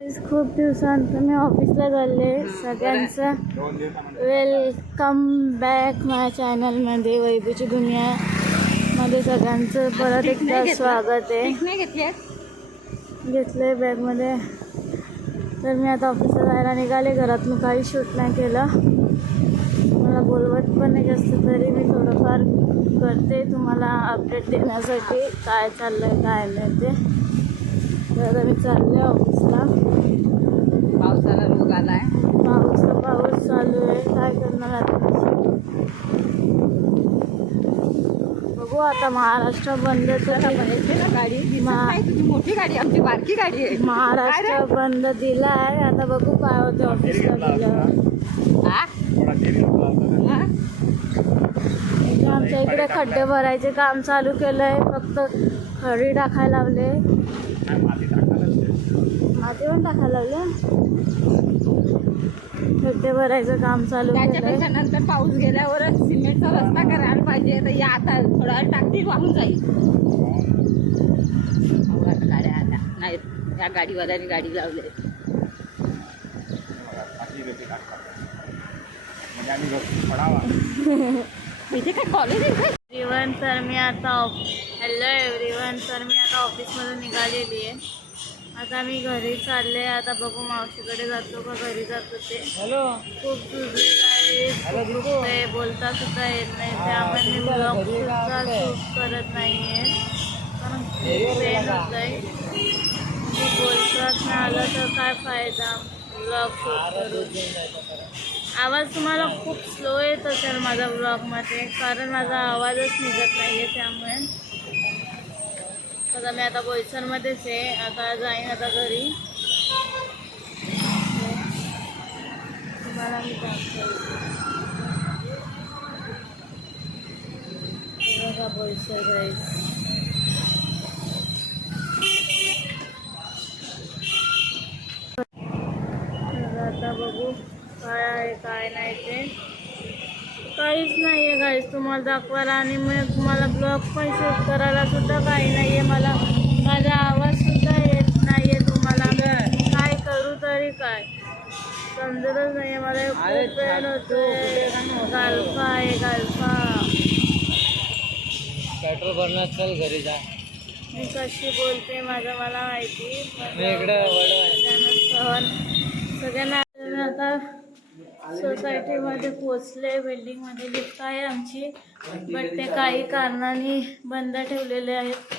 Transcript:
खूप दिवसांत मी ऑफिसला चालले. सगळ्यांचं वेलकम बॅक माझ्या चॅनलमध्ये वैभवची दुनिया मध्ये सगळ्यांचं परत एकदा स्वागत आहे. घेतलंय बॅगमध्ये. तर मी आता ऑफिसला जायला निघाले. घरातून काही शूट नाही केलं, मला बोलवत पण नाही जास्त, तरी मी थोडंफार करते तुम्हाला अपडेट देण्यासाठी काय चाललंय काय नाही ते. तर मी चालले ऑफिसला. पावसाला रोग आलाय. पाऊस चालू आहे, काय करणार आता. बघू आता. महाराष्ट्र बंद गाडी मोठी गाडी, आमची बारकी गाडी आहे. महाराष्ट्र बंद दिला आहे. आता बघू काय होतं ऑफिसला गेल्यावर. आमच्या इकडे खड्डे भरायचे काम चालू केलंय. फक्त खडी टाकायला लावले, माती पण टाकायला लावले. खड्डे भरायचं काम चालू त्याच्यापेक्षा नंतर पाऊस गेल्यावरच सिमेंटचा रस्ता करायला पाहिजे. तर या आता थोडा वेळ टाकतील, वाहून जाईल. गाड्या आल्या नाही, त्या गाडीवाल्याने गाडी लावली. इथे काय कॉलेज आहे? एव्हरीवन, तर मी आता हॅलो एव्हरीवन, तर मी आता ऑफिसमधून निघालेली आहे. आता मी घरी चालले. आता बघू मावशीकडे जातो का घरी जातो ते. खूप सुजले काय बोलता सुद्धा येत नाही, त्यामुळे मी ब्लॉग सुद्धा शूट करत नाही आहे. कारण खूप पेन होत आहे. बोलताच नाही आलं तर काय फायदा ब्लॉग शूट करून. आवाज तुम्हाला खूप स्लो येत असेल माझ्या ब्लॉगमध्ये, कारण माझा आवाजच निघत नाही आहे. त्यामुळे आता मी आता बोईसरमध्येच आहे. आता जाईन आता घरी. तुम्हाला मी दाखवते बघा बोईसर गाईस. आता बघू काय आहे काय नाही ते. काहीच नाही आहे गाईस तुम्हाला दाखवायला, आणि मग तुम्हाला ब्लॉग पण शूट करायला सुद्धा काही नाही आहे. मला माझा आवाज सुद्धा येत नाही आहे तुम्हाला. काय करू तरी काय समजतच नाही आहे मला. खूप पेन होतोय. गालफा आहे गालफा. पेट्रोल भरणार, चल घरी जा. मी कशी बोलते माझं मला माहिती. सगळ्यांना आता सोसायटीमध्ये पोचले. बिल्डिंगमध्ये लिफ्ट आहे आमची, बट ते काही कारणाने बंद ठेवलेले आहेत.